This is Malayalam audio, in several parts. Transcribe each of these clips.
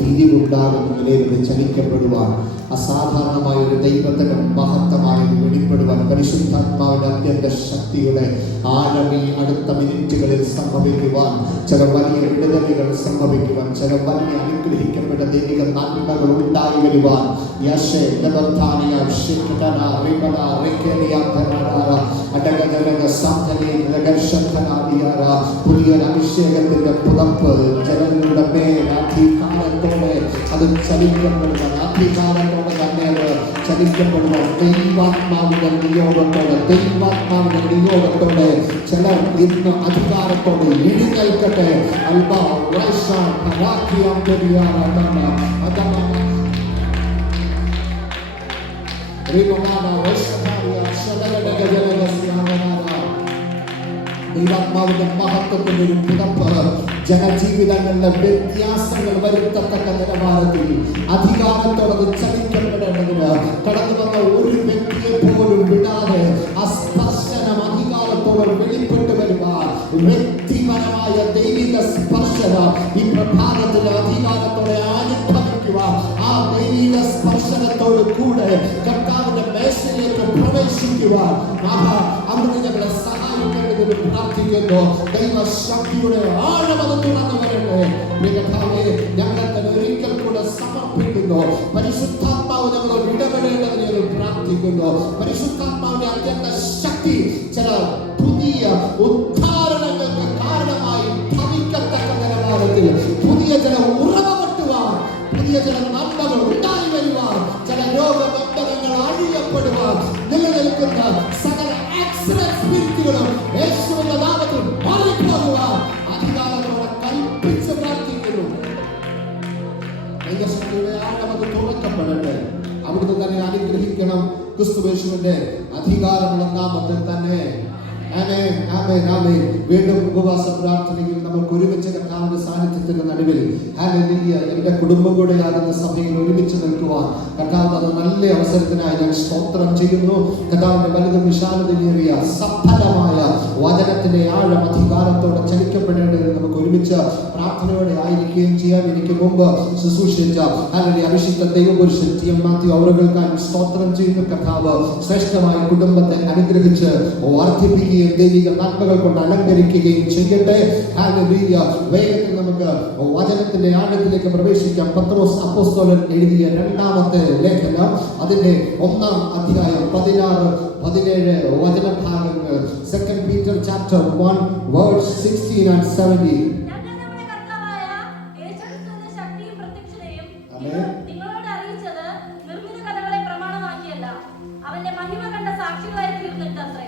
തിരിവുണ്ടാകുന്ന നിലയിൽ ചലിക്കപ്പെടുവാൻ, അസാധാരണമായ ഒരു ദൈവത്തിന് മഹത്തമായി വെളിപ്പെടുവാൻ പരിശുദ്ധാത്മാവിന്റെ അത്യന്ത ശക്തിയുടെ ആഴമി അടുത്ത മിനിറ്റുകളിൽ സംഭവിക്കുവാൻ, ചില വലിയ വിടുതലുകൾ സംഭവിക്കുവാൻ, ചില വലിയ അനുഗ്രഹിക്കപ്പെട്ട ദൈവിക നന്മകൾ ഉണ്ടായി വരുവാൻ പുതിയൊരു അഭിഷേകത്തിന്റെ പുതപ്പ് ജനങ്ങളുടെ മേൽ അധികാരത്തോടെ അത് ചലിക്കപ്പെടുന്ന അധികാരത്തോടെ തന്നെ ചലിക്കപ്പെടുന്ന ദൈവാത്മാവിന്റെ നിയോഗത്തോടെ ചിലർ ഇന്ന് അധികാരത്തോടെ എഴുന്നേൽക്കട്ടെ. ദൈവാത്മാവിന്റെ മഹത്വത്തിന്റെ ഒരു പുതപ്പ് ജനജീവിതങ്ങളിലെ വ്യത്യാസങ്ങൾ വരുത്തത്തക്ക നിലവാരത്തിൽ അധികാരത്തോടെ ചലിക്കപ്പെടേണ്ടതിന് കടന്നു വന്ന ഒരു വ്യക്തിയെ പോലും വിടാതെ ആ സ്പർശനം അധികാരത്തോടെ വെളിപ്പെട്ടു വരുവാൻ, വ്യക്തിപരമായ ദൈവിക സ്പർശനം ഈ പ്രഭാതത്തിൽ അധികാരത്തോടെ അനുഭവിക്കുവാൻ, ആ ദൈവിക സ്പർശനത്തോട് കൂടെ കർത്താവിന്റെ മേശയിലേക്ക് പ്രവേശിക്കുവാൻ അവിടുന്ന് ഞങ്ങളെ സഹായിക്കേണ്ടതിന് പ്രാർത്ഥിക്കുന്നു. ദൈവശക്തിയുടെ ആഴമത് തുറന്നു വരട്ടെ. ഞങ്ങൾ തന്നെ ഒരിക്കൽ കൂടെ സമർപ്പിക്കുന്നു. പരിശുദ്ധാത്മാവ് ഞങ്ങളോട് ഇടപെടേണ്ടതിന് പ്രാർത്ഥിക്കുന്നു. പരിശുദ്ധാത്മാവിന്റെ അത്യന്ത ശക്തി ചില പുതിയ ഉദ്ധാരണങ്ങൾക്ക് കാരണമായി ഭവിക്കത്തക്ക നിലവാരത്തിൽ പുതിയ ചില ഉറവ വെട്ടുവാൻ, പുതിയ ചില നന്മകൾ ഉണ്ടായി വരുവാൻ, ചില രോഗബന്ധനങ്ങൾ അഴിയപ്പെടുവാൻ, നിലനിൽക്കുന്ന സകല ആക്സിഡന്റ് സ്പിരിറ്റുകളും യേശുവിന്റെ നാമത്തിൽ മാറിപ്പോകുവാൻ അധികാരത്തോടെ കൽപ്പിച്ച് പ്രാർത്ഥിക്കുന്നു. ദൈവശക്തിയുടെ ആഴമത് തുറക്കപ്പെടട്ടെ. അവിടുന്ന് തന്നെ അനുഗ്രഹിക്കണം. ക്രിസ്തുയേശുവിന്റെ അധികാരമുള്ള നാമത്തിൽ തന്നെ. ആമേൻ, ആമേൻ, ആമേൻ. വീണ്ടും ഉപവാസ പ്രാർത്ഥനയിൽ നമുക്ക് ഒരുമിച്ച് കർത്താവിന്റെ സാന്നിധ്യത്തിന്റെ നടുവിൽ ഹല്ലേലൂയ എന്റെ കുടുംബം കൂടെ ആകുന്ന സഭയിൽ ഒരുമിച്ച് നിൽക്കുവാൻ കർത്താവ് അത് നല്ല അവസരത്തിനായി ഞാൻ സ്തോത്രം ചെയ്യുന്നു. കർത്താവിന്റെ വലുതും വിശാലതയേറിയ സഫലമായ വചനത്തിന്റെ ആഴം അധികാരത്തോടെ ചലിക്കപ്പെടേണ്ടത് നമുക്ക് ഒരുമിച്ച് പ്രാർത്ഥനയോടെ ആയിരിക്കുകയും ചെയ്യാൻ. എനിക്ക് മുമ്പ് ശുശ്രൂഷിച്ച ഹല്ലേലൂയ അഭിഷിക്ത ദൈവപുരുഷൻ ടി.എം. മാത്യു അവറുകൾക്കായി സ്തോത്രം ചെയ്യുന്ന കർത്താവ് ശ്രേഷ്ഠമായ കുടുംബത്തെ അനുഗ്രഹിച്ച് വർദ്ധിപ്പിക്കുകയും ദൈവിക നന്മകൾ കൊണ്ട് അലങ്കരിക്കുകയും ചെയ്യട്ടെ. ഹല്ലേലൂയ. വേഗത്തിൽ നമുക്ക് വചനത്തിന്റെ ആഴത്തിലേക്ക് പ്രവേശിക്കാം. പത്രോസ് അപ്പോസ്തലൻ എഴുതിയ രണ്ടാമത്തെ ലേഖനം അതിന്റെ 1-ാം അധ്യായം 16-17 വചനഭാഗങ്ങൾ. 2 Peter chapter 1 verse 16 and 17. നിങ്ങളോട് അറിയിച്ചത് നിർമ്മിത കഥകളെ പ്രമാണമാക്കിയല്ല, അവന്റെ മഹിമ കണ്ട സാക്ഷികളായി തീർന്നിട്ടത്രേ.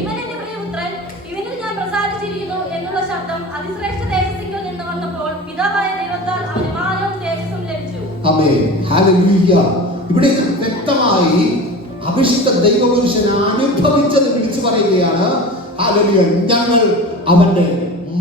ഇവൻ എന്റെ പ്രിയപുത്രൻ, ഇവനിൽ ഞാൻ പ്രസാദിച്ചിരിക്കുന്നു എന്നുള്ള ശബ്ദം അതിശ്രേഷ്ഠ തേജസ്സിൽ നിന്ന് വന്നപ്പോൾ പിതാവായ ദൈവത്താൽ അവന് മാനവും തേജസ്സും ലഭിച്ചു. ആമേൻ, ഹല്ലേലൂയ. ഇവിടെ വ്യക്തമായി അഭിഷിക്ത ദൈവപുരുഷൻ അനുഭവിച്ചത് വിളിച്ചു പറയുകയാണ്. ഹല്ലേലൂയ. ഞങ്ങൾ അവന്റെ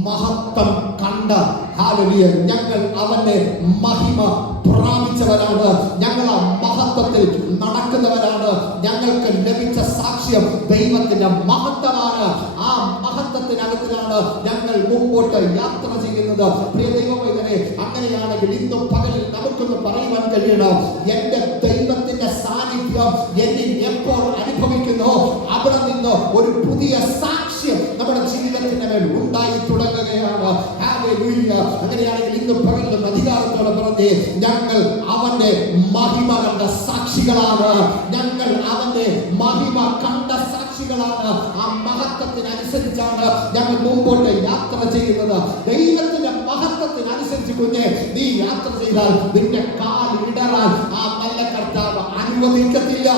മഹത്വം കണ്ട, ഹല്ലേലൂയ, ഞങ്ങൾ അവന്റെ മഹിമ പ്രാപിച്ചവരാണ്, ഞങ്ങൾ ആ മഹത്വത്തിൽ നടക്കുന്നവരാണ്. ഞങ്ങൾക്ക് ലഭിച്ച സാക്ഷ്യം ദൈവത്തിന്റെ മഹത്വമാണ്. ആ മഹത്വത്തിനകത്തിലാണ് ഞങ്ങൾ മുമ്പോട്ട് യാത്ര ചെയ്യുന്നത്. പ്രിയ ദൈവമേ, അങ്ങനെയാണെങ്കിൽ ഇന്നും പകലിൽ നമുക്കൊന്ന് പറയുവാൻ കഴിയണം, എന്റെ ദൈവത്തിന്റെ സാന്നിധ്യം എന്നിൽ എപ്പോൾ അനുഭവിക്കുന്നു അവിടെ നിന്ന് ഒരു പുതിയ സാക്ഷ്യം നമ്മുടെ ജീവിതത്തിന്റെ മേൽ ഉണ്ടായി തുടങ്ങുകയാണ്. ഹല്ലേലൂയ. അങ്ങനെയാണെങ്കിൽ ഇന്ന് പകലിൽ അധികാരത്തോടെ പറഞ്ഞേ, ഞങ്ങൾ അവന്റെ മഹിമ കണ്ട സാക്ഷികളാണ്. ഞങ്ങൾ അവന്റെ മഹിമ കണ്ട സാക്ഷികളാണ്. ആ മഹത്വത്തിനനുസരിച്ചാണ് ഞങ്ങൾ മുമ്പോട്ട് യാത്ര ചെയ്യുന്നത്. ദൈവത്തിന്റെ മഹത്വത്തിനനുസരിച്ച് കുഞ്ഞെ നീ യാത്ര ചെയ്താൽ നിന്റെ കാൽ ഇടറാൻ ആ നല്ല കർത്താവ് അനുവദിക്കത്തില്ല.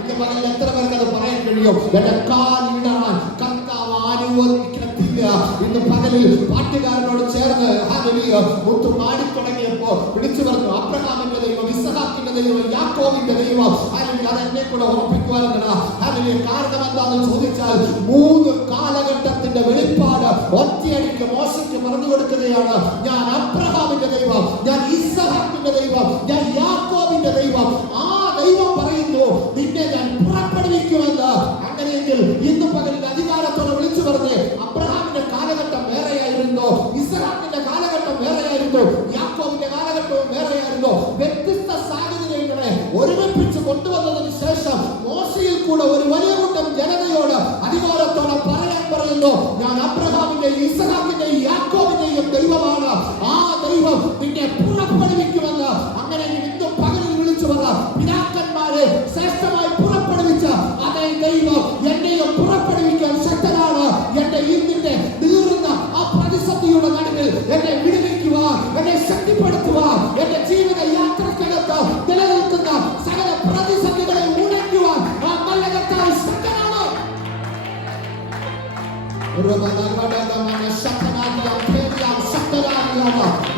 ഇന്ന് പകൽ എത്ര പേർക്ക് അത് പറയാൻ കഴിയും? എന്റെ കാൽ ഇടറാൻ കർത്താവ് അനുവദിക്കത്തില്ല. ഇന്ന് പകലിൽ പാട്ടുകാരനോട് ചേർന്ന് ഹല്ലേലൂയ മുത്തു പാടിത്തുടങ്ങിയപ്പോൾ വിളിച്ചു പറഞ്ഞു, അബ്രഹാമിന്റെ ദൈവം, ഇസ്ഹാക്കിന്റെ ദൈവം, യാക്കോബിന്റെ ദൈവം. ഹല്ലേലൂയ. അതെന്നെ കൂടെ ഉറപ്പിക്കുവാനാണ്. ഹല്ലേലൂയ. കാരണം എന്താണെന്ന് ചോദിച്ചാൽ 3 കാലഘട്ടത്തിന്റെ വെളിപ്പാട് ഒറ്റയടിക്ക് മോശയ്ക്ക് പറഞ്ഞു കൊടുക്കുകയാണ്. ഞാൻ അബ്രഹാമിന്റെ ദൈവം, ഞാൻ ഇസ്ഹാക്കിന്റെ ദൈവം, ഞാൻ യാക്കോബിന്റെ ദൈവം. ആ ദൈവം പറയുന്നു നിന്നെ ഞാൻ പുറപ്പെടുവിക്കുമെന്ന്. അങ്ങനെയെങ്കിൽ ഇന്ന് പകലിൽ അധികാരത്തോടെ വിളിച്ചു പറഞ്ഞ്, അബ്രഹാമിന്റെ കാലഘട്ടം വേറെയായിരുന്നു, ഇസ്ഹാക്കിന്റെ കാലഘട്ടം വേറെയായിരുന്നു, യാക്കോബിന്റെ കാലഘട്ടം അനുഭവം വേറെയായിരുന്നു. വ്യത്യസ്ത സാഹചര്യങ്ങളെ ഒരുമിപ്പിച്ച് കൊണ്ടുവന്നതിന് ശേഷം മോശയിൽ കൂടെ ഒരു വലിയ കൂട്ടം ജനതയോട് അധികാരത്തോടെ പറയാൻ പറയുന്നു, ഞാൻ അബ്രഹാമിന്റെയും ഇസ്ഹാക്കിന്റെയും യാക്കോബിന്റെയും ദൈവമാണ്, ആ ദൈവം നിന്നെ പുറപ്പെടുവിക്കുമെന്ന്. അങ്ങനെ ഇന്നും പകലിൽ വിളിച്ചു പറ, പിതാക്കന്മാരെ ശ്രേഷ്ഠമായി പുറപ്പെടുവിച്ച അതേ ദൈവം എന്നെയും പുറപ്പെടുവിക്കാൻ ശക്തനാണ്. എന്റെ ഇന്നിന്റെ നീറുന്ന ആ പ്രതിസന്ധിയുടെ നടുവിൽ എന്നെ വിടുവിക്കുവാൻ, എന്നെ ശക്തിപ്പെടുത്തുവാൻ, എന്റെ ജീവിത യാത്രക്കകത്ത് നിലനിൽക്കുന്ന സകല പ്രതിസന്ധികളെ ഉണയ്ക്കുവാൻ ആ നല്ല കർത്താവ് ശക്തനാണ്.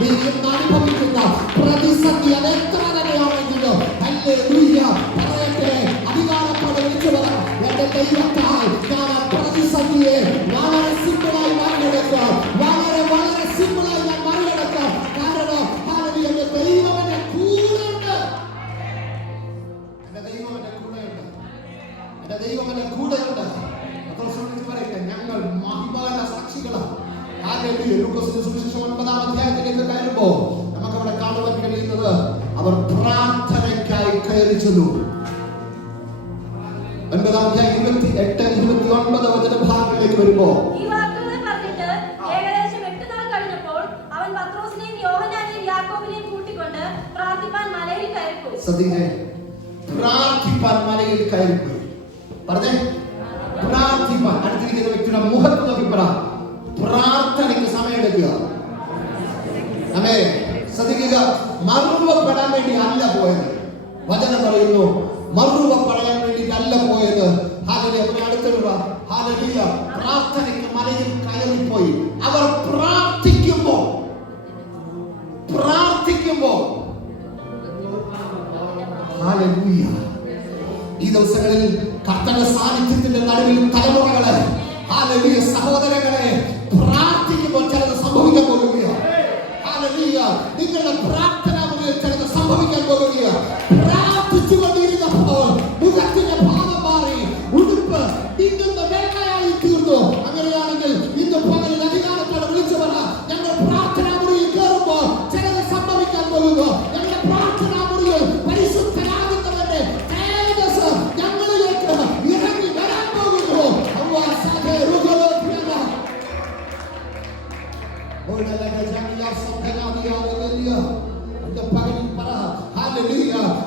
നീ ഇന്ന് അനുഭവിക്കുന്ന പ്രതിസന്ധി അതെത്ര തന്നെയാണെങ്കിലും പറയട്ടെ, അധികാരത്തോടെ വിളിച്ചു പറ, എന്റെ ദൈവത്താൽ ഞാൻ ആ പ്രതിസന്ധിയെ വളരെ സിമ്പിളായി മറികടക്കാം, വളരെ വളരെ സിമ്പിളായി ഞാൻ മറികടക്കാം. കാരണം എന്റെ ദൈവം എന്റെ കൂടെയുണ്ട്. എന്റെ ദൈവം എന്റെ കൂടെയുണ്ട്. എന്റെ ദൈവം എന്റെ കൂടെയുണ്ട്. പറയട്ടെ, ഞങ്ങൾ മഹിമകളുടെ സാക്ഷികളാണ്. ലൂക്കോസിന്റെ സുവിശേഷം 9-ാം അധ്യായത്തിലേക്ക് കയറുമ്പോൾ നമുക്കവിടെ കാണുവാൻ കഴിയുന്നത്, അവർ പ്രാർത്ഥനയ്ക്കായി കയറി ചെന്നു. 9-ാം അധ്യായം 28-29 വചന ഭാഗങ്ങളിലേക്ക് വരുമ്പോൾ ഈ വാക്കുകൾ പറഞ്ഞിട്ട് ഏകദേശം 8 നാൾ കഴിഞ്ഞപ്പോൾ അവൻ പത്രോസിനെയും യോഹന്നാനെയും യാക്കോബിനെയും കൂട്ടിക്കൊണ്ട് പ്രാർത്ഥിപ്പാൻ മലയിൽ കയറിപ്പോയി. ശ്രദ്ധിക്കേ, പ്രാർത്ഥിപ്പാൻ മലയിൽ കയറിപ്പോയി. പറഞ്ഞേ, പ്രാർത്ഥിപ്പാൻ. അടുത്തിരിക്കുന്ന വ്യക്തിയുടെ മുഖത്ത് നോക്കി പറ, പ്രാർത്ഥനയ്ക്ക് സമയമെടുക്കുക. അമേ, ശ്രദ്ധിക്കുക, മറുപെടാൻ വേണ്ടി അല്ല പോയത്. വചനം പറയുന്നു, മറുപെടാൻ വേണ്ടിയിട്ടല്ല പോയത്. പ്രാർത്ഥനയ്ക്ക് മലയിൽ കയറിപ്പോയി. അവർ പ്രാർത്ഥിക്കുമ്പോൾ ഈ ദിവസങ്ങളിൽ കർത്തന്റെ സാന്നിധ്യത്തിന്റെ നടുവിൽ തലമുറകളെ, സഹോദരങ്ങളെ, പ്രാർത്ഥിക്കുമ്പോൾ ചിലത് സംഭവിക്കാൻ പോകുകയാണ്. നിങ്ങളുടെ പ്രാർത്ഥന മുന്നിൽ ചിലത് സംഭവിക്കാൻ പോകുകയാണ്. പ്രാർത്ഥിച്ചുകൊണ്ടിരുന്നപ്പോൾ മുഖത്തിന്റെ ഭാവം മാറി, ഉടുപ്പ് തിന്നുന്ന വെള്ളയായി തീർന്നു. അങ്ങനെയാണെങ്കിൽ ഇന്ന് പകലിൽ അധികാരത്തോടെ വിളിച്ചു പറ, ഞങ്ങൾ പ്രാർത്ഥനാ മുറിയിൽ കയറുമ്പോൾ ചിലത് സംഭവിക്കാൻ പോകുന്നു. ഞങ്ങളുടെ പ്രാർത്ഥനാ മുറിയിൽ പരിശുദ്ധനാകുന്നവന്റെ തേജസ് ഞങ്ങളിലേക്ക് ഇറങ്ങി വരാൻ പോകുന്നു.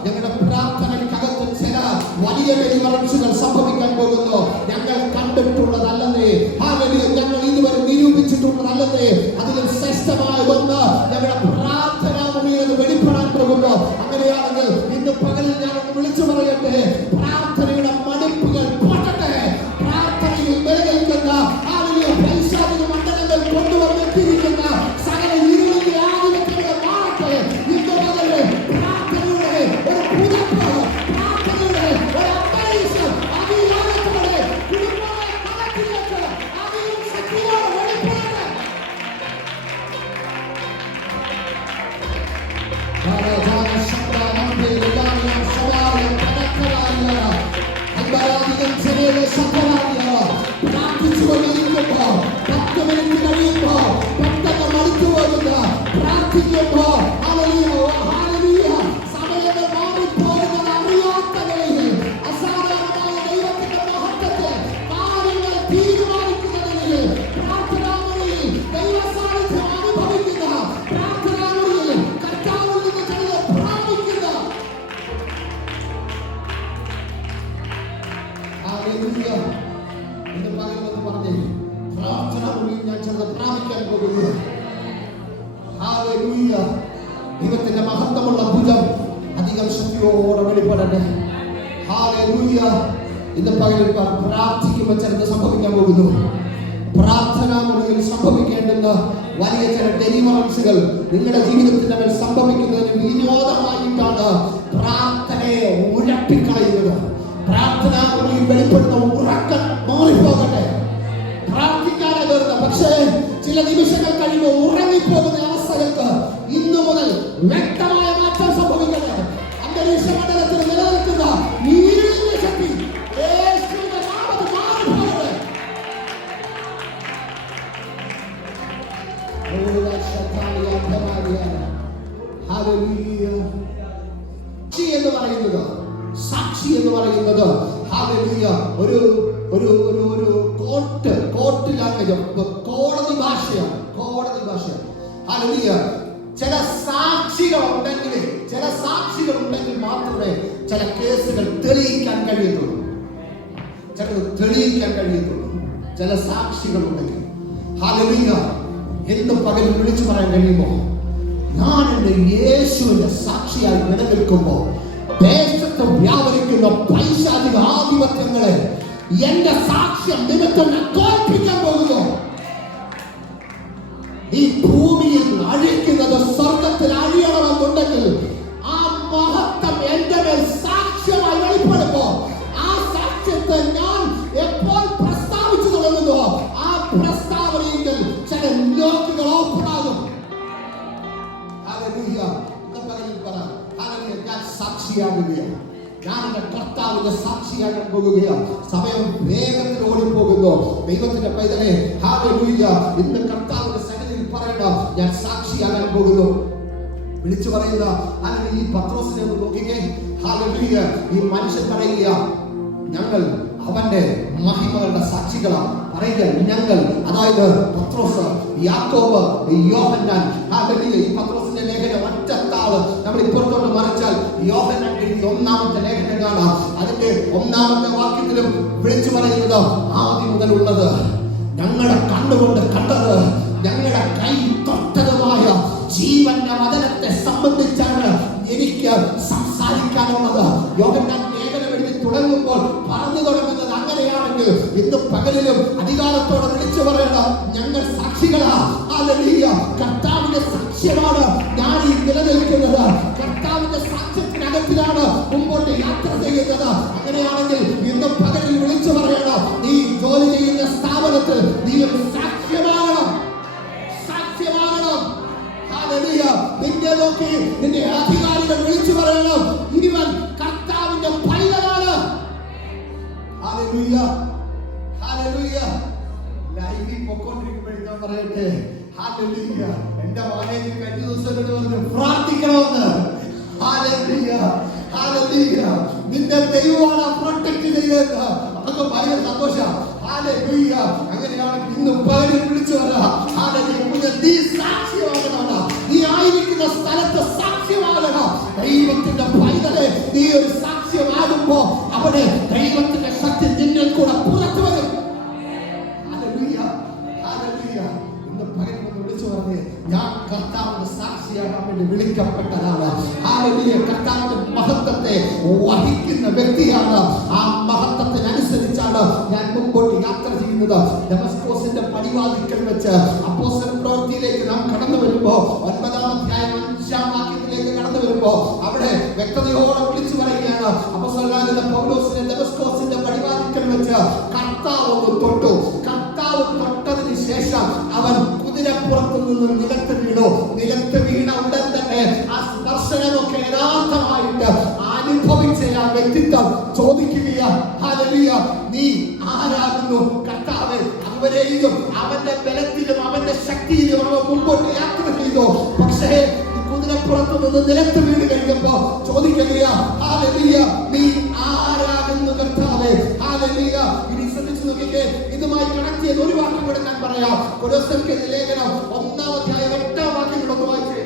ഞങ്ങളുടെ പ്രാർത്ഥനയ്ക്കകത്ത് ചില വലിയ ഡെലിവറൻസുകൾ സംഭവിക്കാൻ പോകുന്നു. ഞങ്ങൾ കണ്ടിട്ടുള്ളതല്ലേ, ഞങ്ങൾ ഇതുവരെ നിരൂപിച്ചിട്ടുള്ളതല്ലേ, അതിലും ശ്രേഷ്ഠമായ ഒന്ന് ഞങ്ങളുടെ പ്രാർത്ഥന മുറിയിൽ വെളിപ്പെടാൻ പോകുന്നു. അങ്ങനെയാണെങ്കിൽ ഇന്ന് പകലിൽ ഞാൻ വിളിച്ചു പറയട്ടെ, പ്രാർത്ഥനയുടെ മടുപ്പുകൾ പൊട്ടട്ടെ. പ്രാർത്ഥനയിൽ നിലനിൽക്കുന്ന പൈശാചിക മണ്ഡലങ്ങൾ കൊണ്ടുവന്നെത്തിയിരിക്കുന്ന സകല ഇരുളിന്റെ ആധിപത്യങ്ങളെ മാറട്ടെ. ഇന്ന് പകല് പ്രാർത്ഥനയുടെ ഒരു പുതപ്പ്, പ്രാർത്ഥനയുടെ ഒരു അന്തരീക്ഷം അധികാരത്തോടെ കുടുംബങ്ങളെ കണക്കിലേക്ക് അതിലും ശക്തിയോടെ വെളിപ്പെടട്ടെ. പ്രാർത്ഥിച്ചുകൊണ്ടിരിക്കുമ്പോ 10 മിനിറ്റ് കഴിയുമ്പോ പെട്ടെന്ന് മടുത്തു പോകുന്ന, പ്രാർത്ഥിക്കുമ്പോ സമയങ്ങൾ മാറിപ്പോകുന്നത് അറിയാത്ത നിലയിൽ അസാധാരണമായ ദൈവത്തിന്റെ മഹത്വത്തിൽ കാര്യങ്ങൾ തീരുമാനിക്കുന്ന നിലയിൽ പ്രാർത്ഥനാമുറിയിൽ ദൈവ സാന്നിധ്യം അനുഭവിക്കുന്ന, പ്രാർത്ഥനാമുറിയിൽ കർത്താവിൽ നിന്ന് ചിലത് പ്രാപിക്കുന്ന പ്രാർത്ഥനാമുറിയിൽ ഞാൻ ചിലത് പ്രാപിക്കാൻ പോകുന്നു. ദൈവത്തിന്റെ മഹത്വമുള്ള ഭുജം അധികം ശക്തിയോടെ വെളിപ്പെടട്ടെ. ഇന്ന് പകലിൽ പ്രാർത്ഥിക്കുമ്പോൾ ചിലത് സംഭവിക്കാൻ പോകുന്നു. പ്രാർത്ഥനാ മുറിയിൽ സംഭവിക്കേണ്ടുന്ന വലിയ ചില ഡെലിവറൻസുകൾ നിങ്ങളുടെ ജീവിതത്തിന്റെ മേൽ സംഭവിക്കുന്നതിന് വിനോദമായിട്ടാണ് പ്രാർത്ഥനയെ ഉഴപ്പിക്കളയുന്നത്. പ്രാർത്ഥനാ മുറിയിൽ വെളിപ്പെടുന്ന ഉറക്കം മാറിപ്പോകട്ടെ. പ്രാർത്ഥിക്കാതെ വരുന്ന, പക്ഷേ ചില നിമിഷങ്ങൾ കഴിയുമ്പോൾ ഉറങ്ങിപ്പോകുന്ന അവസ്ഥകൾക്ക് ഇന്നു മുതൽ വ്യക്തമായ മാറ്റം സംഭവിക്കട്ടെ. അന്തരീക്ഷ മണ്ഡലത്തിൽ നിലനിൽക്കുന്ന ഈർന്ന ശക്തി യേശുവിന്റെ നാമത്തിൽ മാറിപ്പോകട്ടെ. ഹല്ലേലൂയ. ഹല്ലേലൂയ. സാക്ഷി എന്ന് പറയുന്നത് ഹല്ലേലൂയ ഒരു ഒരു ഒരു ഒരു കോർട്ട് ലാംഗ്വേജ്, കോടതി ഭാഷയാണ്. ഹല്ലേലൂയ. ചില സാക്ഷികൾ ഉണ്ടെങ്കിൽ മാത്രമേ ചില കേസുകൾ തെളിയിക്കാൻ കഴിയത്തുള്ളൂ. ചില സാക്ഷികൾ ഉണ്ടെങ്കിൽ ഹല്ലേലൂയ. എന്ന് പകൽ വിളിച്ചു പറയാൻ കഴിയുമോ? ഞാൻ എന്റെ യേശുവിന്റെ സാക്ഷിയായി നിലനിൽക്കുമ്പോൾ ദേശത്ത് വ്യാപരിക്കുന്ന പൈശാചിക ആധിപത്യങ്ങളെ എന്റെ സാക്ഷ്യം നിമിത്തം ഞാൻ തോൽപ്പിക്കാൻ പോകുന്നു. ഈ ഭൂമിയിൽ അഴിക്കുന്നത് സ്വർഗത്തിൽ അഴിയണമെന്നുണ്ടെങ്കിൽ ആ മഹത്വം എന്റെ മേൽ സാക്ഷ്യമായി വെളിപ്പെടുമ്പോ ആ സാക്ഷ്യത്തെ ഞാൻ എപ്പോൾ പ്രസ്താവിച്ചു തുടങ്ങുന്നു ആ പ്രസ്താവനയിൽ ചില ലോക്കുകൾ ഓപ്പൺ ആകും. സാക്ഷിയാകുകയാണ്. ഞാൻ എന്റെ കർത്താവിന്റെ സാക്ഷിയാകാൻ പോകുകയാണ്. സമയം വേഗത്തിൽ ഓടിപ്പോകുന്നു. ദൈവത്തിന്റെ പൈതലെ ഹല്ലേലൂയ. ഇന്ന് കർത്താവിന്റെ സന്നിധിയിൽ പറയണം, ഞാൻ സാക്ഷിയാകാൻ പോകുന്നു. വിളിച്ചു പറയുക. അല്ലെങ്കിൽ ഈ പത്രോസിനെ ഒന്ന് നോക്കിക്കേ. ഹല്ലേലൂയ. ഈ മനുഷ്യൻ പറയുക, ഞങ്ങൾ അവന്റെ മഹിമകളുടെ സാക്ഷികളാണ്. പറയുക ഞങ്ങൾ, അതായത് പത്രോസ്, യാക്കോബ്, യോഹന്നാൻ. ഹല്ലേലൂയ. ഈ പത്രോസിന്റെ ലേഖനം ഒറ്റത്താള് നമ്മൾ ഇപ്പുറത്തോട്ട് മറിച്ചാൽ യോഹന്നാൻ എഴുതിയ 1-ാമത്തെ ലേഖനം കാണാം. അതിന്റെ 1-ാമത്തെ വാക്യത്തിലും വിളിച്ചു പറയുന്നത്, ആദ്യം മുതലുള്ളത്, ഞങ്ങളുടെ കണ്ണുകൊണ്ട് കണ്ടത്, ഞങ്ങളുടെ കൈ തൊട്ടതുമായ ജീവന്റെ വചനത്തെ സംബന്ധിച്ചാണ് എനിക്ക് സംസാരിക്കാനുള്ളത്. യോഹന്നാൻ ലേഖനം എഴുതി തുടങ്ങുമ്പോൾ പറഞ്ഞു തുടങ്ങുന്നത് അങ്ങനെയാണെങ്കിൽ ഇന്ന് പകലിലും അധികാരത്തോടെ വിളിച്ചു പറയണം, ഞങ്ങൾ സാക്ഷികളാ. ഹല്ലേലൂയ. കർത്താവിന്റെ സാക്ഷ്യമാണ് ഞാൻ ഈ നിലനിൽക്കുന്നത്. കർത്താവിന്റെ സാക്ഷ്യത്തിനകത്തിലാണ് മുമ്പോട്ട് യാത്ര ചെയ്യുന്നത്. അങ്ങനെയാണെങ്കിൽ ഇന്ന് പകലിൽ വിളിച്ചു പറയണം, നീ ജോലി ചെയ്യുന്ന സ്ഥാപനത്തിൽ നീ ഒരു സാക്ഷ്യമാകണം. ഹല്ലേലൂയ. നിന്നെ നോക്കി നിന്റെ അധികാരികൾ വിളിച്ചു പറയണം, ഇവൻ കർത്താവിന്റെ പൈതലാണ്. ഹല്ലേലൂയ. ലൈവിൽ പൊക്കോണ്ടിരിക്കുമ്പോൾ ഞാൻ പറയട്ടെ, ഹല്ലേലൂയ. എന്റെ മാനേജർ കഴിഞ്ഞ ദിവസം പറഞ്ഞു പ്രാർത്ഥിക്കണമെന്ന്. ഹല്ലേലൂയ. നിന്റെ ദൈവമാണ് പ്രൊട്ടക്ട് ചെയ്യുന്നത്. അതൊക്കെ ഭയങ്കര സന്തോഷം. ഹല്ലേലൂയ. അങ്ങനെയാണെങ്കിൽ ഇന്ന് പകരം വിളിച്ചു വരാം. ഹല്ലേലൂയ. നീ സാക്ഷ്യമാകണം. നീ ആയിരിക്കുന്ന സ്ഥലത്ത് സാക്ഷ്യമാകണം. ദൈവത്തിന്റെ പൈതലെ നീ ഒരു സാക്ഷ്യമാകുമ്പോ അവിടെ ദൈവത്തിന്റെ ശക്തി നിന്നിൽ കൂടെ പുറത്തു വരും. ഇന്ന് പകരം വിളിച്ചു പറഞ്ഞേ, ഞാൻ കർത്താവിന്റെ സാക്ഷിയാകാൻ വേണ്ടി വിളിക്കപ്പെട്ടതാണ്. കർത്താവിന്റെ മഹത്വത്തെ വഹിക്കുന്ന വ്യക്തിയാണ്. ആ മഹത്വത്തിനനുസരിച്ചാണ് ഞാൻ മുമ്പോട്ട് യാത്ര ചെയ്യുന്നത്. ദമസ്കോസിന്റെ പടിവാതിൽക്കൽ വെച്ച് അപ്പോസ്തല പ്രവൃത്തിയിലേക്ക് നാം കടന്നു വരുമ്പോ 9-ാം അധ്യായം 5-ാം വാക്യത്തിലേക്ക് കടന്നു വരുമ്പോ അവിടെ വ്യക്തതയോടെ വിളിച്ചു പറയുകയാണ്, അപ്പോസ്തലനായ പൗലോസിനെ ദമസ്കോസിന്റെ പടിവാതിൽക്കൽ വെച്ച് കർത്താവ് ഒന്ന് തൊട്ടു. കർത്താവ് തൊട്ടതിന് ശേഷം അവൻ കുതിരപ്പുറത്തു നിന്ന് നിലത്ത് വീണു. നിലത്ത് വീണ ഉടൻ തന്നെ ആ സ്പർശനമൊക്കെ യഥാർത്ഥമായിട്ട് അനുഭവിച്ച ആ വ്യക്തിത്വം ചോദിക്കുകയാണ്, ഹല്ലേലൂയ, നീ ആരാകുന്നു കർത്താവേ? അവരെയും അവന്റെ ബലത്തിലും അവന്റെ ശക്തിയിലും അവൻ മുമ്പോട്ട് യാത്ര ചെയ്തു. പക്ഷേ കുതിരപ്പുറത്തു നിന്ന് നിലത്ത് വീണ് കഴിഞ്ഞപ്പോ ചോദിക്കുകയാണ്, ഹല്ലേലൂയ, നീ ആരാകുന്നു കർത്താവേ? ഹല്ലേലൂയ. ഇനി ശ്രദ്ധിച്ചു നോക്കിക്കേ, ഇതുമായി കണക്ട് ചെയ്ത് ഒരു വാക്യം കൂടെ ഞാൻ പറയാം. കൊലോസ്യർക്കെഴുതിയ ലേഖനം 1-ാം അധ്യായം 8-ാം വാക്യം കൂടെ ഒന്ന് വായിച്ചേ.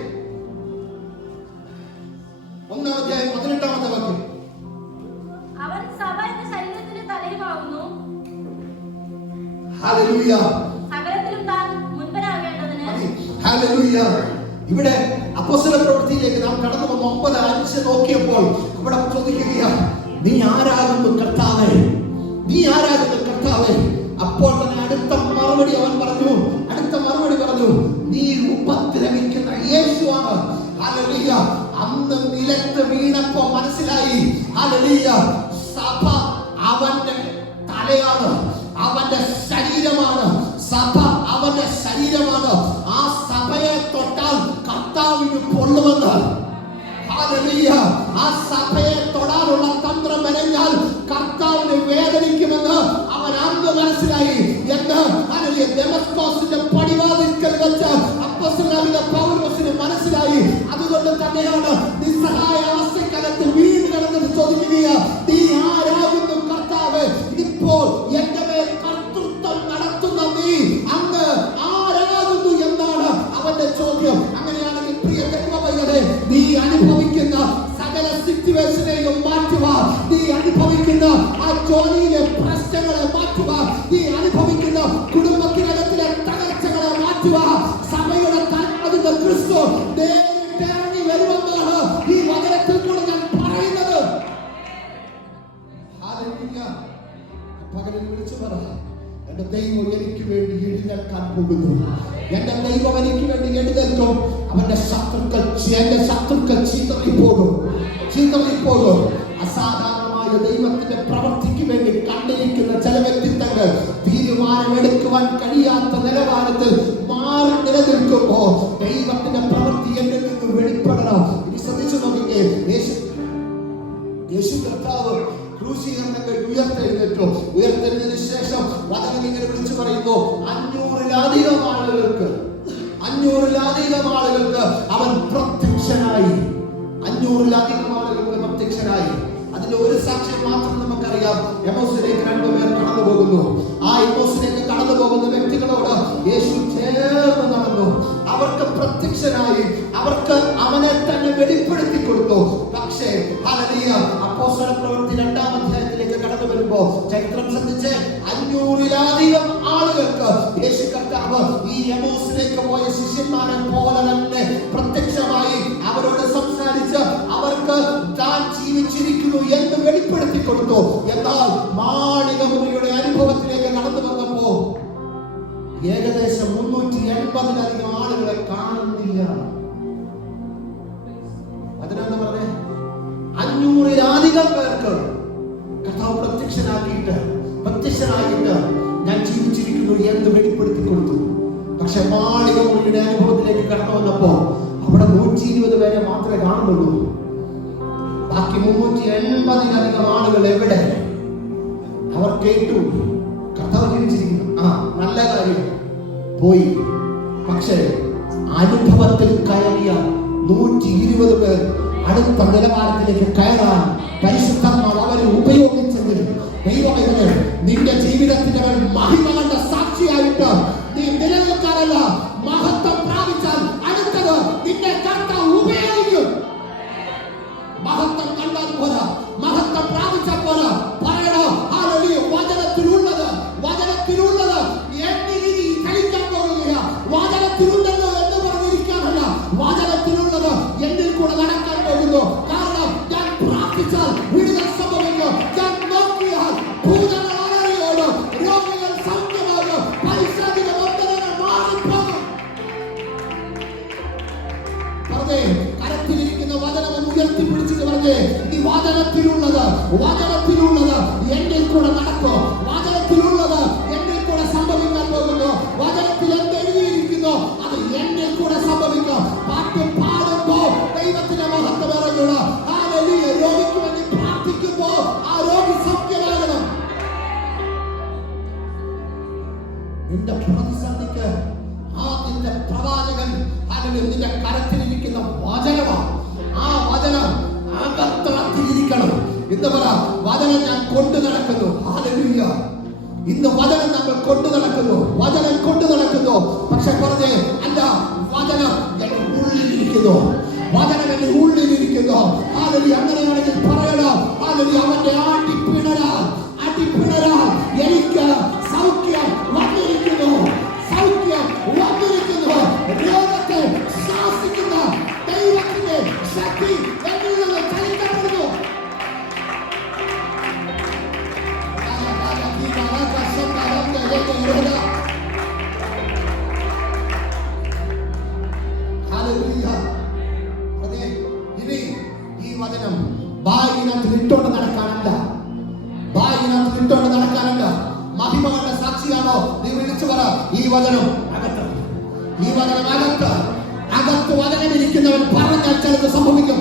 1-ാം അധ്യായം 18-ാമത്തെ വാക്യം. അവൻ സഭ എന്ന ശരീരത്തിന്റെ തലയുമാകുന്നു. ഹല്ലേലൂയ. സകലത്തിലും താൻ മുൻപനാകേണ്ടതിന്. ഹല്ലേലൂയ. ഇവിടെ അപ്പോസ്തല പ്രവൃത്തിയിലേക്ക് നാം കടന്നു വന്ന് 9:5 നോക്കിയപ്പോൾ അവിടെ ചോദിക്കുകയാണ്, നീ ആരാകുന്നു കർത്താവേ? നീ ആരാകുന്നു കർത്താവേ? അപ്പോൾ തന്നെ അടുത്ത മറുപടി പറഞ്ഞു, നീ ഉപദ്രവിക്കുന്ന യേശുവാണ്. ഹല്ലേലൂയ. അന്ന് നിലത്ത് വീണപ്പോ മനസ്സിലായി, ഹല്ലേലൂയ, സഭ അവന്റെ തലയാണ്, അവന്റെ ശരീരമാണ്. സഭ അവന്റെ ശരീരമാണ്. ആ സഭയെ തൊട്ടാൽ കർത്താവിന് പൊള്ളുമെന്ന്. ഹല്ലേലൂയ. ആ സഭയെ തൊടാനുള്ള തന്ത്രം മെനഞ്ഞാൽ കർത്താവിന് വേദനിക്കുമെന്ന് അവൻ അന്ന് മനസ്സിലായി. എന്ന് ഹല്ലേലൂയ, ദമസ്കോസിന്റെ പടിവാതിൽക്കൽ വെച്ച് അപ്പോസ്തലനായ പൗലോസിന് മനസ്സിലായി. അതുകൊണ്ട് തന്നെയാണ് നിന്നുകൊണ്ട് നിസ്സഹായ അവസ്ഥക്കകത്ത് വീണ് കിടന്നിട്ട് ചോദിക്കുകയാ, നീ ആരാകുന്നു കർത്താവേ? ഇപ്പോൾ എന്റെ മേൽ കർത്തൃത്വം നടത്തുന്ന നീ അങ്ങ് ആരാകുന്നു എന്നാണ് അവന്റെ ചോദ്യം. അങ്ങനെയാണെങ്കിൽ പ്രിയ ദൈവമക്കളെ, നീ അനുഭവിക്കുന്ന സകല സിറ്റുവേഷനെയും മാറ്റുക. നീ അനുഭവിക്കുന്ന ആ ജോലിയിലെ പ്രശ്നങ്ങളെ മാറ്റുക. നീ അനുഭവിക്കുന്ന കുടുംബത്തിനകത്തിലെ തകർച്ചകളെ മാറ്റുക. സഭയുടെ തലമുതിർന്ന ക്രിസ്തു നേരിട്ടിറങ്ങി വരുമെന്നാണ് ഈ വചനത്തിൽ കൂടെ ഞാൻ പറയുന്നത്. ഹല്ലേലൂയ. പകലിൽ വിളിച്ചു പറ, എന്റെ ദൈവം എനിക്ക് വേണ്ടി എഴുന്നേൽക്കാൻ പോകുന്നു. എന്റെ ദൈവം എനിക്ക് വേണ്ടി എഴുന്നേൽക്കും. അവന്റെ ശത്രുക്കൾ എന്റെ ശത്രുക്കൾ ചീത്തറിപ്പോകും. അസാധാരണമായ ദൈവത്തിന്റെ പ്രവൃത്തിക്ക് വേണ്ടി കണ്ടിരിക്കുന്ന ചില വ്യക്തിത്വങ്ങൾ തീരുമാനമെടുക്കുവാൻ കഴിയാത്ത നിലവാരത്തിൽ മാറി നിലനിൽക്കുമ്പോ ദൈവത്തിന്റെ പ്രവൃത്തി എന്നിൽ നിന്ന് വെളിപ്പെടണം. ഇനി ശ്രദ്ധിച്ചു നോക്കിക്കേ, യേശു കർത്താവ് ക്രൂശീകരണങ്ങൾ ഉയർത്തെഴുന്നതിന് ശേഷം വചനം ഇങ്ങനെ വിളിച്ചു പറയുന്നു, 500-ലധികം ആളുകൾക്ക് അവൻ പ്രത്യക്ഷനായി. 500-ലധികം ആളുകൾക്ക് പ്രത്യക്ഷനായി. അതിന്റെ ഒരു സാക്ഷ്യം മാത്രം നമുക്കറിയാം. എമോസിലേക്ക് 2 പേർ കടന്നു പോകുന്നു. ആ എമോസിലേക്ക് കടന്നു പോകുന്ന വ്യക്തികളോട് യേശു ചേർന്ന് നടന്നു. അവർക്ക് പ്രത്യക്ഷനായി, അവർക്ക് അവനെ തന്നെ വെളിപ്പെടുത്തി കൊടുത്തു. പക്ഷേ ഹല്ലേലൂയ, അപ്പോസ്തല പ്രവൃത്തി 2-ാം അധ്യായത്തിലേക്ക് കടന്നു വരുമ്പോൾ ചരിത്രം ശ്രദ്ധിച്ച് 500-ലധികം ആളുകൾക്ക് യേശു കർത്താവ് ഈ എമോസിലേക്ക് പോയ ശിഷ്യന്മാരെ പോലെ തന്നെ പ്രത്യക്ഷമായി അവരോട് സംസാരിച്ച് അവർക്ക് താൻ ജീവിച്ചിരിക്കുന്നു എന്ന് വെളിപ്പെടുത്തി കൊടുത്തു. എന്നാൽ മാളികമുറിയുടെ അനുഭവത്തിലേക്ക് കടന്നു വന്നപ്പോ ഏകദേശം 380-ലധികം ആളുകളെ കാണുന്നില്ല. അതിനെന്താ പറഞ്ഞേ? 500-ലധികം പേർക്ക് കർത്താവ് പ്രത്യക്ഷനായിട്ട് ഞാൻ ജീവിച്ചിരിക്കുന്നു എന്ന് വെളിപ്പെടുത്തി കൊടുത്തു. പക്ഷെ മാളികമുറിയുടെ അനുഭവത്തിലേക്ക് കടന്നു വന്നപ്പോ അവിടെ 120 പേരെ മാത്രമേ കാണുന്നുള്ളൂ. ബാക്കി 380-ലധികം ആളുകൾ എവിടെ? അവർ കേട്ടു കർത്താവ് ജീവിച്ചിരിക്കുന്നു, നല്ല കാര്യം, പോയി. പക്ഷേ അനുഭവത്തിൽ കയറിയ 120 പേർ അടുത്ത നിലവാരത്തിലേക്ക് കയറാൻ പരിശുദ്ധാത്മാവ് അവരെ ഉപയോഗിച്ചെങ്കിൽ ദൈവമേ, നിന്റെ ജീവിതത്തിന്റെ മഹിമ കണ്ട സാക്ഷിയായിട്ട് നീ നിലനിൽക്കാനല്ല, മഹത്വം പ്രാപിച്ചാൽ അടുത്തത് നിന്നെ കർത്താവ് ഉപയോഗിക്കും. മഹത്വം കണ്ടാൽ പോരാ, മഹത്വം പ്രാപിച്ചാൽ പോരാ. പറയണോ ഹല്ലേലൂയ, വചനത്തിലുള്ളത് എന്നിൽ കഴിക്കാൻ പോകുകയാ. വചനത്തിലുണ്ടല്ലോ എന്ന് പറഞ്ഞിരിക്കാനല്ല, വചനത്തിലുള്ളത് എന്നിൽ കൂടെ നടക്കാൻ പോകുന്നു. കാരണം ഞാൻ പ്രാർത്ഥിച്ചാൽ വിടുതൽ സംഭവിക്കും. ഞാൻ നോക്കിയാൽ ഭൂതങ്ങൾ അലറിയോടും, രോഗികൾ സൗഖ്യമാകും, പൈശാചിക ബന്ധനങ്ങൾ മാറിപ്പോകും. പറഞ്ഞേ, കരത്തിലിരിക്കുന്ന വചനം ഉയർത്തിപ്പിടിച്ചിട്ട് പറഞ്ഞേ, ഈ വചനത്തിലുള്ളത് എന്നിൽ കൂടെ നടക്കും. വചനത്തിലുള്ളത് എന്നിൽ കൂടെ സംഭവിക്കാൻ പോകുന്നു. വചനത്തിൽ എന്ത് എഴുതിയിരിക്കുന്നു അത് എന്നിൽ കൂടെ സംഭവിക്കും. പാട്ട് പാടുമ്പോ ദൈവത്തിന്റെ മഹത്വം ഇറങ്ങുക. ഹല്ലേലൂയ. രോഗിക്ക് വേണ്ടി പ്രാർത്ഥിക്കുമ്പോ ആ രോഗി സൗഖ്യമാകണം. നിന്റെ പ്രതിസന്ധിക്ക് നിന്റെ പ്രവാചകൻ നിന്റെ കരത്തിലിരിക്കുന്ന വചനമാണ്. ആ വചനം അകത്തിരിക്കണം. ഇന്ന് പറ, വചനം ഞാൻ കൊണ്ടു നടക്കുന്നു. ഹല്ലേലൂയ. ഇന്ന് വചനം നമ്മൾ കൊണ്ടു നടക്കുന്നു. പക്ഷെ പറഞ്ഞേ, അല്ല, വചനം എന്റെ ഉള്ളിലിരിക്കുന്നു. ഹല്ലേലൂയ. അങ്ങനെയാണെങ്കിൽ പറയണം, ഹല്ലേലൂയ, അവന്റെ അടിപ്പിണരാൽ എനിക്ക് സൗഖ്യം വന്നിരിക്കുന്നു. രോഗത്തെ ശാസിക്കുന്ന ദൈവത്തിന്റെ ശക്തി എന്നിൽ നിന്ന് ചലിക്കപ്പെടുന്നു. ഇനി ഈ വചനം ബായിനകത്ത് ഇട്ടോണ്ട് നടക്കാനല്ല. മഹിമകളുടെ സാക്ഷിയാണോ നീ വിളിച്ചു പറ, ഈ വചനം അകത്ത് വചനമിരിക്കുന്നവൻ പറഞ്ഞാൽ ചിലത് സംഭവിക്കും.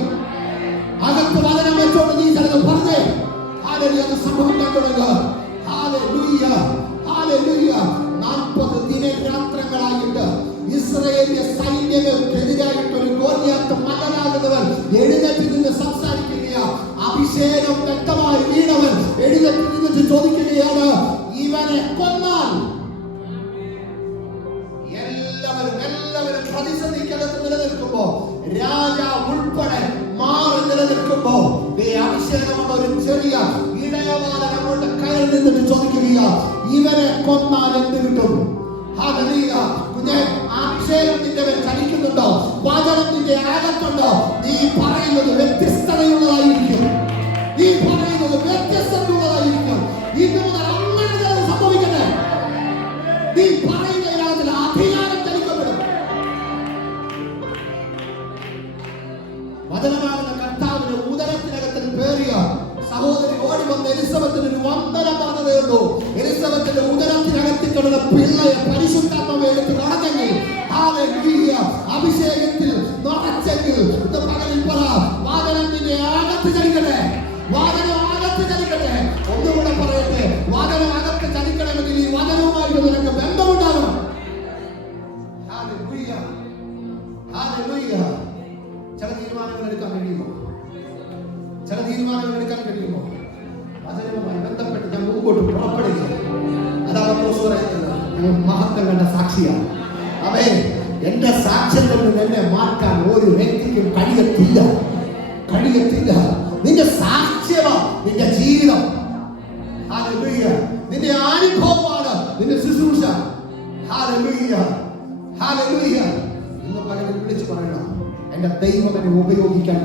അകത്ത് വചനം വെച്ചോണ്ട് നീ ചിലത് പറഞ്ഞേ, ഹല്ലേലൂയ, അത് സംഭവിക്കാൻ തുടങ്ങുക. ഹല്ലേലൂയ. 40 ദിനരാത്രങ്ങളായിട്ട് ഇസ്രായേലിലെ സൈന്യങ്ങൾക്കെതിരായിട്ട് ഒരു ഗോലിയാത്ത് മകനാകുന്നവൻ എഴുന്നേറ്റ് നിന്ന് സംസാരിക്കുകയാ. അഭിഷേകം വ്യക്തമായി വീണവൻ എഴുന്നേറ്റ് നിന്നിട്ട് ചോദിക്കുകയാണ്, ഇവനെ കൊന്നാൽ എല്ലാവരും പ്രതിസന്ധിക്കകത്ത് നിലനിൽക്കുമ്പോ, രാജാവ് ഉൾപ്പെടെ മാറി നിലനിൽക്കുമ്പോ, ഈ അഭിഷേകമുള്ള ഒരു ചെറിയ ഇടയവാലൻ അങ്ങോട്ട് കയറി നിന്നിട്ട് ചോദിക്കുകയാ, ഇവനെ കൊന്നാൽ എന്ത് കിട്ടും? കുഞ്ഞെ, അഭിഷേകം നിന്റെ മേൽ ചലിക്കുന്നുണ്ടോ? വചനം നിന്റെ അകത്തുണ്ടോ? നീ പറയുന്നത് വ്യത്യസ്തതയുള്ളതായിരിക്കും. നീ പറയുന്നത് വ്യത്യസ്തതയുള്ളതായിരിക്കും. ഇന്ന് മുതൽ അങ്ങനെ സംഭവിക്കട്ടെ. നീ പറയുന്ന ഇതിനകത്തിൽ അധികാരം ചലിക്കപ്പെടും. വചനമാകുന്ന കർത്താവിന്റെ ഉദരത്തിനകത്തിൽ പേറിയ സഹോദരി ഓടി വന്ന് എലിസബത്തിന് ഒരു വന്ദനം പറഞ്ഞതേയുള്ളൂ. എലിസബത്തിന്റെ ഉദരത്തിനകത്തിൽ കിടന്ന പിള്ളയെ പരിശുദ്ധാത്മാവ് എടുത്ത് നടന്നെങ്കിൽ, അഭിഷേകത്തിൽ നടച്ചെങ്കിൽ, ഇത് പകലിൽ പറ, വാദനത്തിന്റെ അകത്ത് ചലിക്കട്ടെ. വാദനം അകത്ത് ചലിക്കട്ടെ. ഒന്നുകൂടെ പറയട്ടെ, വാദനം അകത്ത് ചലിക്കണമെങ്കിൽ ഈ വചനവുമായിട്ട് നിനക്ക് ബന്ധമുണ്ടാകണം. ചില തീരുമാനങ്ങൾ എടുക്കാൻ കഴിയുമോ? ചില തീരുമാനങ്ങൾ എടുക്കാൻ കഴിയുമോ? വചനവുമായി ബന്ധപ്പെട്ട് ഞാൻ മുമ്പോട്ട് പുറപ്പെടുക. അതാണ് മഹത്വം കണ്ട സാക്ഷിയാണ്. അവേ, എന്റെ സാക്ഷ്യത്തിൽ നിന്ന് എന്നെ മാറ്റാൻ ഒരു വ്യക്തിക്കും കഴിയത്തില്ല. നിന്റെ സാക്ഷ്യമാ നിന്റെ ജീവിതം. നിന്റെ അനുഭവമാണ് നിന്റെ ശുശ്രൂഷ. ഇന്ന് പകരം വിളിച്ചു പറയണം, എന്റെ ദൈവം എന്നെ ഉപയോഗിക്കാൻ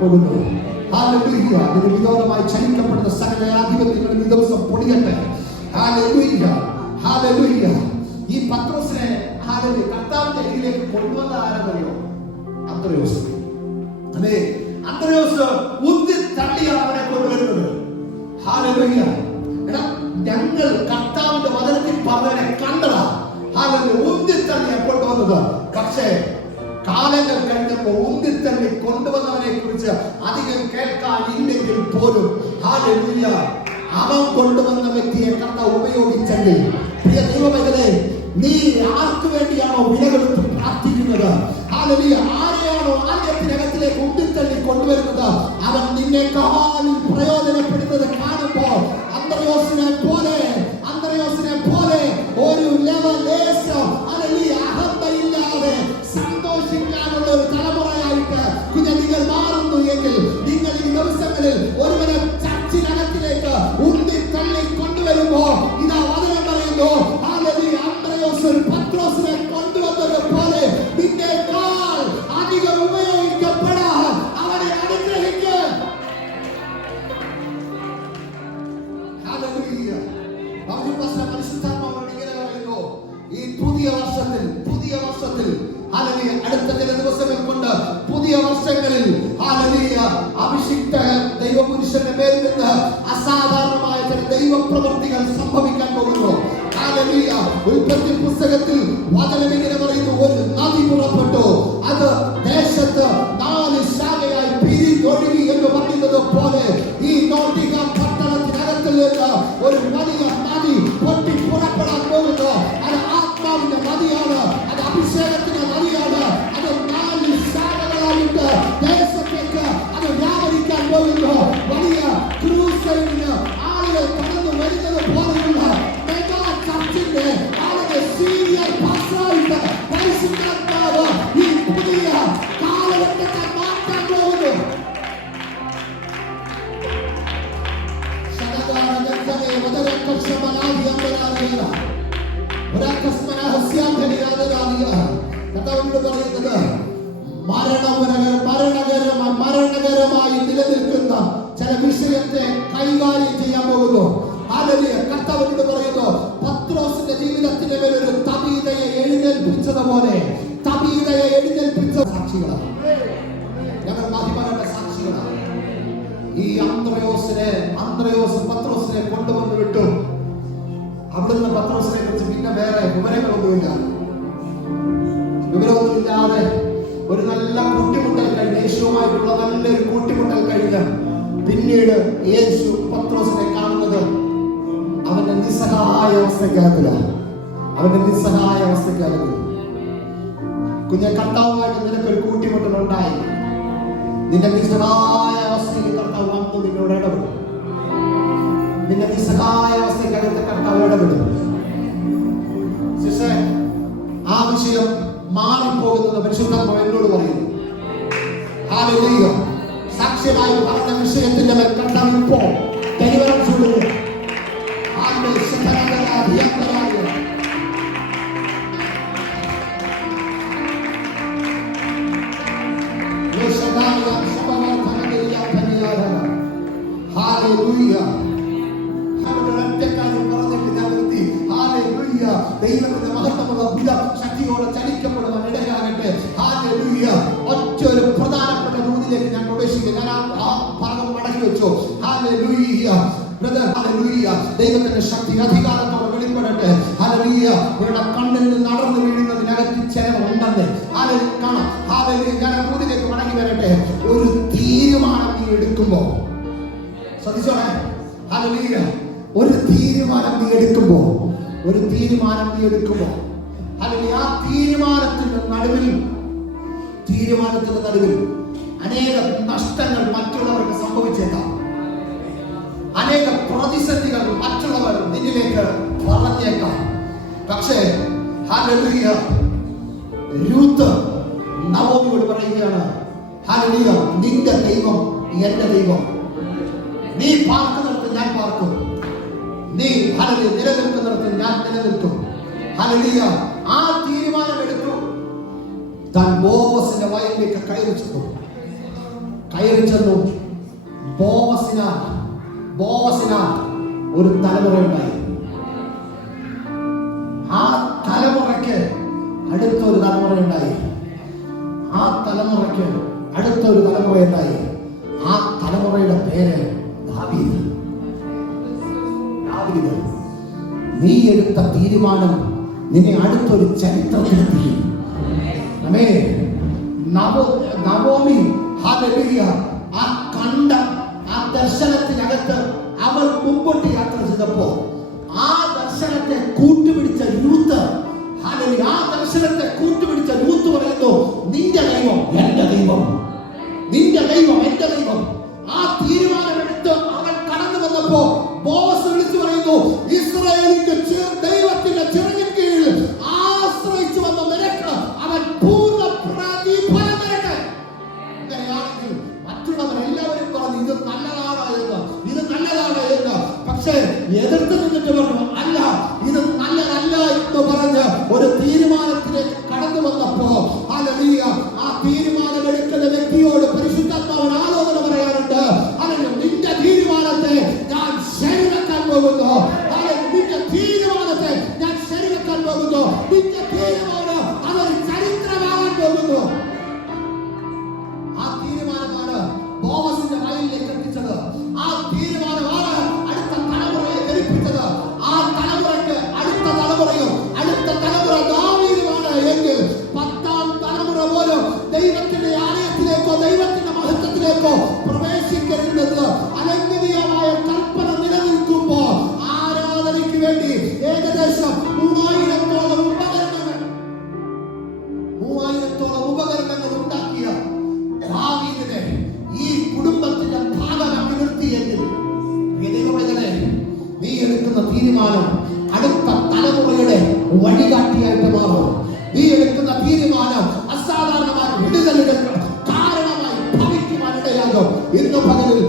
പോകുന്നു. അതിന് വിരോധമായി ചലിക്കപ്പെടുന്ന സകല ആധിപത്യങ്ങളും ഈ ദിവസം പൊടിയട്ടെ. ഈ പത്രോസിനെ കർത്താവിന്റെ അരികിലേക്ക് കൊണ്ടുവന്ന ആരെന്നറിയോ? അന്ത്രയോസ്. അന്ത്രയോസ് ഉന്തി തള്ളിയാണ് അവനെ കൊണ്ടുവരുന്നത്. ഞങ്ങൾ കർത്താവിന്റെ വചനത്തിൽ പറഞ്ഞവനെ കണ്ടതാ. ഉന്തി തള്ളിയാണ് കൊണ്ടുവന്നത്. പക്ഷേ കാലങ്ങൾ കഴിഞ്ഞപ്പോൾ ഉന്തിത്തള്ളി കൊണ്ടുവന്നവനെ കുറിച്ച് അധികം കേൾക്കാൻ ഇല്ലെങ്കിൽ പോലും അവൻ കൊണ്ടുവന്ന വ്യക്തിയെ കർത്താവ് ഉപയോഗിച്ചെങ്കിൽ, പ്രിയ ദൈവമക്കളെ, നീ ആർക്ക് വേണ്ടിയാണോ വിലകൊടുത്ത് പ്രാർത്ഥിക്കുന്നത്, ആരെയാണോ ആലയത്തിനകത്തിലേക്ക് ഉന്തിത്തള്ളി കൊണ്ടുവരുന്നത്, അവൻ നിന്നെക്കാൾ പ്രയോജനപ്പെടുന്നത് കാണുമ്പോൾ അന്ത്രയോസിനെ പോലെ ഒരു അഹന്തയില്ലാതെ സന്തോഷിക്കാനുള്ള ഒരു തലമുറയായിട്ട് നിങ്ങൾ മാറുന്നു എങ്കിൽ, നിങ്ങൾ ഈ ദിവസങ്ങളിൽ ഒരുവനെ ചർച്ചിനകത്തിലേക്ക് ഉന്തി തള്ളി കൊണ്ടുവരുമ്പോ ഇതാ വചനം പറയുന്നു, അന്ത്രയോസ് പത്രോസിനെ കൊണ്ടുവന്നത് പോലെ നിന്നേക്കാൾ അധികം ഉപയോഗിക്കപ്പെടാൻ അവനെ അനുഗ്രഹിക്കുക. ഈ പുതിയ വർഷത്തിൽ അടുത്ത ചില ദിവസങ്ങൾ കൊണ്ട് പുതിയ വർഷങ്ങളിൽ അഭിഷിക്ത ദൈവപുരുഷന്റെ പേരിൽ നിന്ന് അസാധാരണമായ ചില ദൈവപ്രവൃത്തികൾ സംഭവിക്കാൻ പോകുന്നു. ഉൽപ്പത്തി പുസ്തകത്തിൽ വചനം ഇങ്ങനെ പറയുന്നു, ഒരു നദി പുറപ്പെട്ടു, അത് ദേശത്ത് 4 ശാഖയായി പിരിഞ്ഞൊഴുകി എന്ന് പറയുന്നത് പോലെ ഈ നോട്ടിംഗം പട്ടണത്തിനകത്തിൽ നിന്ന് ഒരു വലിയ നദി പൊട്ടി പുറപ്പെടാൻ പോകുന്നു. അത് ആത്മാവിന്റെ നദിയാണ്, അത് അഭിഷേകത്തിന്റെ നദിയാണ്. അത് 4 ശാഖകളായിട്ട് ദേശത്തേക്ക് അത് വ്യാപരിക്കാൻ പോകുന്നു. വലിയ ക്രൂസൈഡിന് ആളുകൾ കടന്നു വരുന്നത് പോലെയുള്ള മെഗാ ചർച്ചിന്റെ ആളുകൾ സീനിയർ പാസ്റ്ററായിട്ട് പരിശുദ്ധാത്മാവ് ഈ പുതിയ കാലഘട്ടത്തെ മാറ്റാൻ പോകുന്നു. കർത്താവിനോട് പറയുന്നത്, മരണകരമായി നിലനിൽക്കുന്ന ചില വിഷയത്തെ കൈകാര്യം ചെയ്യാൻ പോകുന്നു. കർത്താവിനോട് പറയുന്നു, പത്രോസിന്റെ ജീവിതത്തിന്റെ മേൽ ഒരു തബീതയെ എഴുന്നേൽപ്പിച്ചതുപോലെ സാക്ഷികളാണ് ഞങ്ങൾ, മഹിമകളുടെ സാക്ഷികളാണ്. ഈ അന്ത്രയോസ് പത്രോസിനെ കൊണ്ടുവന്ന് വിട്ടു. അവിടുന്ന് പത്രോസിനെ കുറിച്ച് പിന്നെ വേറെ വിവരമൊന്നുമില്ലാതെ ഒരു നല്ല കൂട്ടിമുട്ടൽ കഴിഞ്ഞ്, യേശുവുമായിട്ടുള്ള നല്ലൊരു കൂട്ടിമുട്ടൽ കഴിഞ്ഞ് പിന്നീട് യേശു പത്രോസിനെ കാണുന്നത് അവന്റെ നിസ്സഹായ അവസ്ഥയ്ക്കകത്തിലാണ്. കുഞ്ഞെ, കർത്താവുമായിട്ട് നിനക്കൊരു കൂട്ടിമുട്ടലുണ്ടായി. നിന്റെ നിസ്സഹായ അവസ്ഥയിൽ കർത്താവ് വന്നു നിന്നോട് ഇടപെടും. നിന്റെ നിസ്സഹായ അവസ്ഥയ്ക്കകത്ത് കർത്താവ് ഇടപെടും. സിസ്റ്ററെ, ആ വിഷയം മാറിപ്പോകുന്നത് പരിശുദ്ധാത്മാവ് എന്നോട് പറയുന്നു. ഹല്ലേലൂയ. സാക്ഷ്യമായി പറഞ്ഞ വിഷയത്തിന്റെ മേൽ കർത്താവ് ഇപ്പോൾ ഡെലിവറൻസ് കൊടുക്കുക. ദൈവത്തിന്റെ മഹത്വമുള്ള ബുദ്ധം ശക്തിയോടെ ചലിക്കപ്പെടുവാൻ ഇടയാകട്ടെ. ഒറ്റൊരു പ്രധാനപ്പെട്ട ദൂതിലേക്ക് ഞാൻ പ്രവേശിക്കുക. ഞാൻ ആ ഭാഗം മടക്കി വെച്ചു. ദൈവത്തിന്റെ ശക്തി അധികാരത്തോടെ വെളിപ്പെടട്ടെ. ഇവരുടെ കണ്ണിൽ നിന്ന് നടന്നു വീഴുന്നതിനകത്ത് ചിലവുണ്ടെന്ന് കാണാം. ഞാൻ ദൂതിലേക്ക് മടങ്ങി വരട്ടെ. ഒരു തീരുമാനം നീ എടുക്കുമ്പോ ശ്രദ്ധിച്ചോണേ. ഒരു തീരുമാനം നീ എടുക്കുമ്പോ അല്ലെങ്കിൽ ആ തീരുമാനത്തിന്റെ നടുവിൽ അനേക നഷ്ടങ്ങൾ മറ്റുള്ളവർക്ക് സംഭവിച്ചേക്കാം. അനേക പ്രതിസന്ധികൾ മറ്റുള്ളവർ നിന്നിലേക്ക് പറഞ്ഞേക്കാം. പക്ഷേ ഹല്ലേലൂയ, രൂത്ത് നവോമിയോട് പറയുകയാണ്, ഹല്ലേലൂയ, നിന്റെ ദൈവം എന്റെ ദൈവം. നീ പാർക്കുന്നിടത്ത് ഞാൻ പാർക്കും, നീ ഹല്ലേലൂയ നിലനിൽക്കുന്നിടത്ത് ഞാൻ നിലനിൽക്കും. ഹല്ലേലൂയ. ആ തീരുമാനമെടുത്തു. താൻ ബോവസിന്റെ വയലിലേക്ക് കയറി ചെന്നു. ബോവസിനാൽ ഒരു തലമുറയുണ്ടായി. ആ തലമുറയ്ക്ക് അടുത്തൊരു തലമുറയുണ്ടായി. ആ തലമുറയുടെ പേര് ദാവീദ്. നീ എടുത്ത തീരുമാനം നിന്നെ അടുത്തൊരു ചരിത്രത്തിലെത്തി. നവോമി ഹല്ലേലൂയ ആ കണ്ട ആ ദർശനത്തിനകത്ത് അവൾ മുമ്പോട്ട് യാത്ര ചെയ്തപ്പോ ആ ദർശനത്തെ കൂട്ടുപിടിച്ച രൂത്ത്, ഹല്ലേലൂയ, ആ ദർശനത്തെ കൂട്ടുപിടിച്ച രൂത്ത് പറയുന്നു, നിന്റെ ദൈവം എന്റെ ദൈവം, നിന്റെ ദൈവം എന്റെ ദൈവം. ആ തീരുമാനമെടുത്ത് അവൻ കടന്നു വന്നപ്പോ ബോവസ് വിളിച്ചു പറയുന്നു, ഇസ്രായേലിന്റെ ദൈവത്തിന്റെ ചെറുകിൻ കീഴിൽ ആശ്രയിച്ചു വന്ന നിനക്ക് അവൻ പൂർണ്ണ പ്രതിഫലം തരട്ടെ. അങ്ങനെയാണെങ്കിൽ മറ്റുള്ളവരെല്ലാവരും പറഞ്ഞു ഇത് നല്ലതാണ് എന്ന്. പക്ഷേ എതിർത്ത് നിന്നിട്ട് പറഞ്ഞു, അല്ല, ഇത് നല്ലതല്ല എന്ന് പറഞ്ഞ് ഒരു തീരുമാനത്തിലേക്ക് കടന്നു വന്നപ്പോ ഹല്ലേലൂയ, ആ തീരുമാനമെടുക്കുന്ന വ്യക്തിയോട് പരിശുദ്ധാത്മാവിന് ആലോചന പറയാറുണ്ട്. അല്ലെങ്കിൽ നിന്റെ തീരുമാനത്തെ ഞാൻ ശരിവെക്കാൻ പോകുന്നു. നിന്റെ തീരുമാനത്തെ ഞാൻ ശരിവെക്കാൻ പോകുന്നു. നിന്റെ തീരുമാനം അതൊരു ചരിത്രമാകാൻ പോകുന്നു. ആ തീരുമാനമാണ് ബോവസിന്റെ വയലിലേക്ക് എത്തിച്ചത്. ആ തീരുമാനമാണ് അടുത്ത തലമുറയെ ധരിപ്പിച്ചത്. ആ തലമുറയ്ക്ക് അടുത്ത തലമുറ ദാവീദുമാണ് എങ്കിൽ 10ാം തലമുറ പോലും ദൈവത്തിന്റെ ആലയത്തിലേക്കോ ദൈവത്തിന്റെ മഹത്വത്തിലേക്കോ പ്രവേശിക്കരുതെന്ന് അലംഘനീയമായ കൽപ്പന നിലനിൽക്കുമ്പോ ആരാധനയ്ക്ക് വേണ്ടി ഏകദേശം 3000-ഓളം ഉപകരണങ്ങൾ ഉണ്ടാക്കിയ ദാവീദിനെ ഈ കുടുംബത്തിന്റെ ഭാഗമാക്കി നിർത്തിയെങ്കിൽ നീ എടുക്കുന്ന തീരുമാനം അടുത്ത തലമുറയുടെ വഴികാട്ടിയായിട്ട് മാറും. നീ എടുക്കുന്ന തീരുമാനം അസാധാരണമായ വിടുതലുകൾക്ക് കാരണമായി ഭവിക്കുവാനിടയാകും. ഇന്ന് പകലിൽ